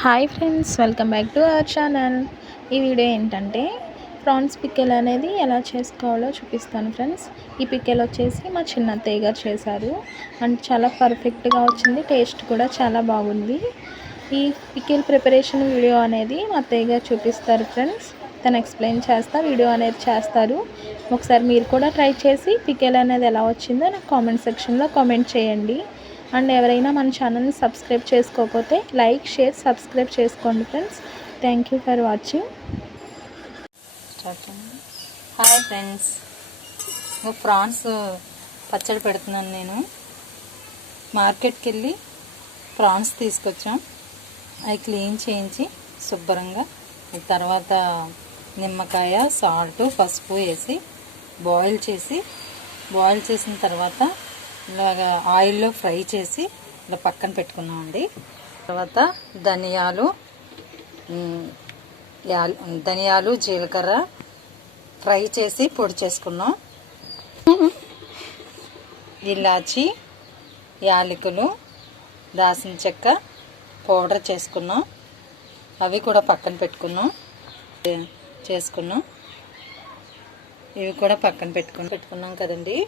Hi friends welcome back to our channel. ఈ video ఏంటంటే prawns pickle అనేది ఎలా చేసుకోవాలో చూపిస్తాను ఫ్రెండ్స్. ఈ పిక్కెల్ వచ్చేసి మా చిన్న అత్తయ్య గారు చేశారు. అండ్ చాలా పర్ఫెక్ట్గా వచ్చింది టేస్ట్ కూడా చాలా బాగుంది. ఈ పిక్కెల్ ప్రిపరేషన్ వీడియో అనేది మా అత్తయ్య గారు చూపిస్తారు ఫ్రెండ్స్. తను ఎక్స్ప్లెయిన్ చేస్తా వీడియో అనేది చేస్తారు. ఒకసారి మీరు కూడా ట్రై చేసి పికెల్ అనేది ఎలా వచ్చిందో నాకు కామెంట్ సెక్షన్లో కామెంట్ చేయండి. అండ్ ఎవరైనా మన ఛానల్ని సబ్స్క్రైబ్ చేసుకోకపోతే లైక్ షేర్ సబ్స్క్రైబ్ చేసుకోండి friends. Thank you for watching. Hi friends. Prawns పచ్చడి పెడుతున్నాను నేను. మార్కెట్కి వెళ్ళి ప్రాన్స్ తీసుకొచ్చాం. అవి క్లీన్ చేయించి శుభ్రంగా తర్వాత నిమ్మకాయ సాల్ట్ పసుపు వేసి బాయిల్ చేసి బాయిల్ చేసిన తర్వాత ఇలాగా ఆయిల్లో ఫ్రై చేసి ఇలా పక్కన పెట్టుకున్నామండి. తర్వాత ధనియాలు ధనియాలు జీలకర్ర ఫ్రై చేసి పొడి చేసుకున్నాం. ఇలాచి యాలకులు దాసిన చెక్క పౌడర్ చేసుకున్నాం. అవి కూడా పక్కన పెట్టుకున్నాం. చేసుకున్నాం. ఇవి కూడా పక్కన పెట్టుకుని పెట్టుకున్నాం కదండి.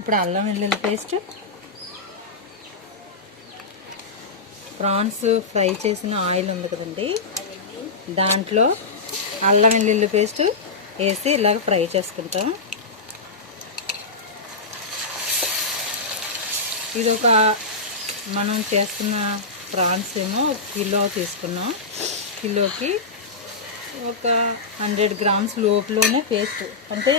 ఇప్పుడు అల్లం వెల్లుల్లి పేస్ట్. ప్రాన్స్ ఫ్రై చేసిన ఆయిల్ ఉంది కదండి. దాంట్లో అల్లం వెల్లుల్లి పేస్ట్ వేసి ఇలాగ ఫ్రై చేసుకుంటాం. ఇది ఒక మనం చేస్తున్న ప్రాన్స్ ఏమో ఒక కిలో తీసుకున్నాం. కిలోకి ఒక హండ్రెడ్ గ్రామ్స్ లోపులోనే పేస్ట్. అంటే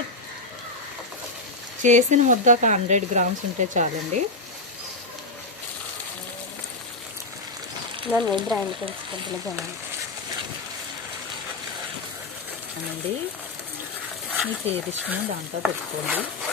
చేసిన ముద్ద ఒక హండ్రెడ్ గ్రామ్స్ ఉంటే చాలండి. దాన్ని గ్రైండ్ చేసుకుంటున్నానండి దాంతో పెట్టుకోండి.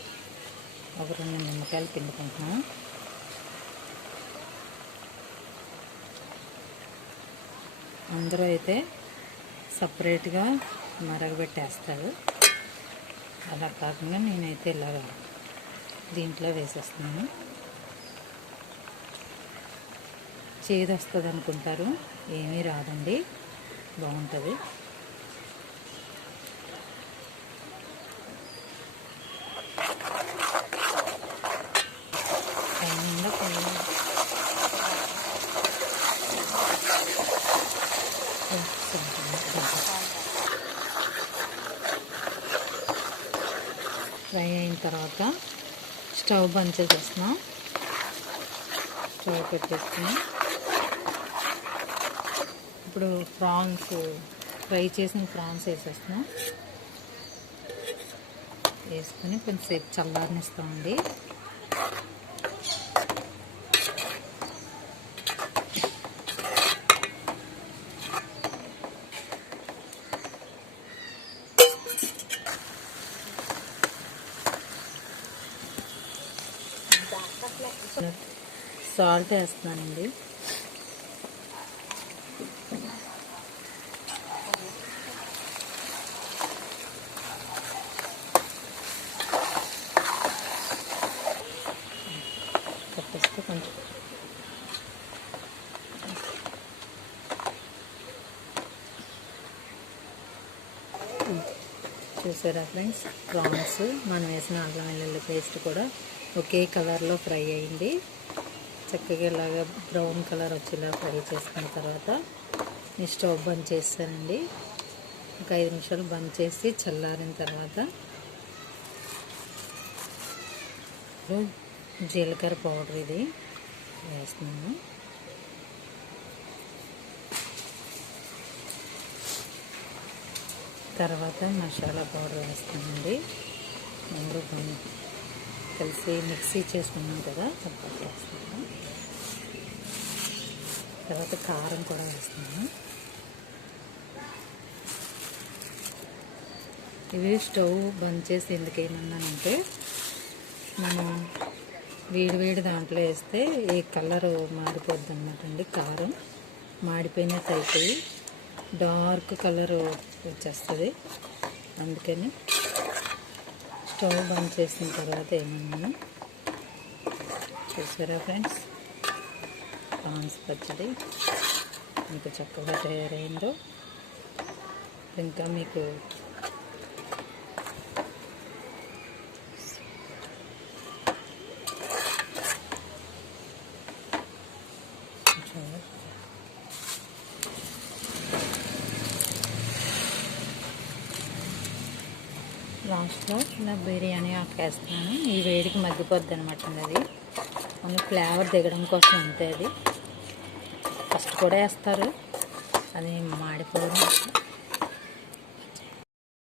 ఒక రెండు నిమ్మకాయలు పిండుకుంటున్నాం అందరూ అయితే సపరేట్గా మరగబెట్టేస్తారు. అలా కాకుండా నేనైతే ఇలాగ దీంట్లో వేసేస్తున్నాను. చేదు వస్తుంది అనుకుంటారు ఏమీ రాదండి. బాగుంటుంది. ఫ్రై అయిన తర్వాత స్టవ్ బంద్ చేసేస్తున్నాం. స్టవ్ పెట్టేస్తున్నాం ఇప్పుడు ప్రాన్స్ ఫ్రై చేసిన ప్రాన్స్ వేసేస్తున్నాం. వేసుకొని కొంచెంసేపు చల్లారనిస్తామండి. సాల్ట్ వేస్తున్నానండి. కొంచెం. చూసారా ఫ్రెండ్స్ ప్రాన్స్ మనం వేసిన అల్లం వెల్లుల్లి పేస్ట్ కూడా ఒకే కలర్లో ఫ్రై అయింది. చక్కగా ఇలాగా బ్రౌన్ కలర్ వచ్చేలా ఫ్రై చేసుకున్న తర్వాత ఈ స్టవ్ బంద్ చేస్తానండి. ఒక ఐదు నిమిషాలు బంద్ చేసి చల్లారిన తర్వాత జీలకర్ర పౌడర్ ఇది వేస్తున్నాను. తర్వాత మసాలా పౌడర్ వేస్తానండి ముందు కలిసి మిక్సీ చేసుకున్నాం కదా అది వేస్తాను తర్వాత కారం కూడా వేస్తాను ఇవి స్టవ్ బంద్ చేసి ఎందుకు ఏమన్నానంటే మనం వేడి వేడి దాంట్లో వేస్తే ఈ కలర్ మారిపోద్ది అనమాట అండి కారం. మాడిపోయినట్టు అయిపోయి డార్క్ కలర్ వచ్చేస్తుంది. అందుకని స్టవ్ బంద్ చేసిన తర్వాత ఏమన్నా చూసారా ఫ్రెండ్స్ ప్రాన్స్ పచ్చడి ఇంకా చక్కగా తయారైందో ఇంకా మీకు చూడండి. లాస్ట్లో ఇలా బిర్యానీ ఆకేస్తున్నాను ఈ వేడికి మగ్గిపోద్ది అనమాట అది. మన ఫ్లేవర్ దిగడం కోసం అంతే అది. ఫస్ట్ కూడా వేస్తారు. అది మాడిపోవడం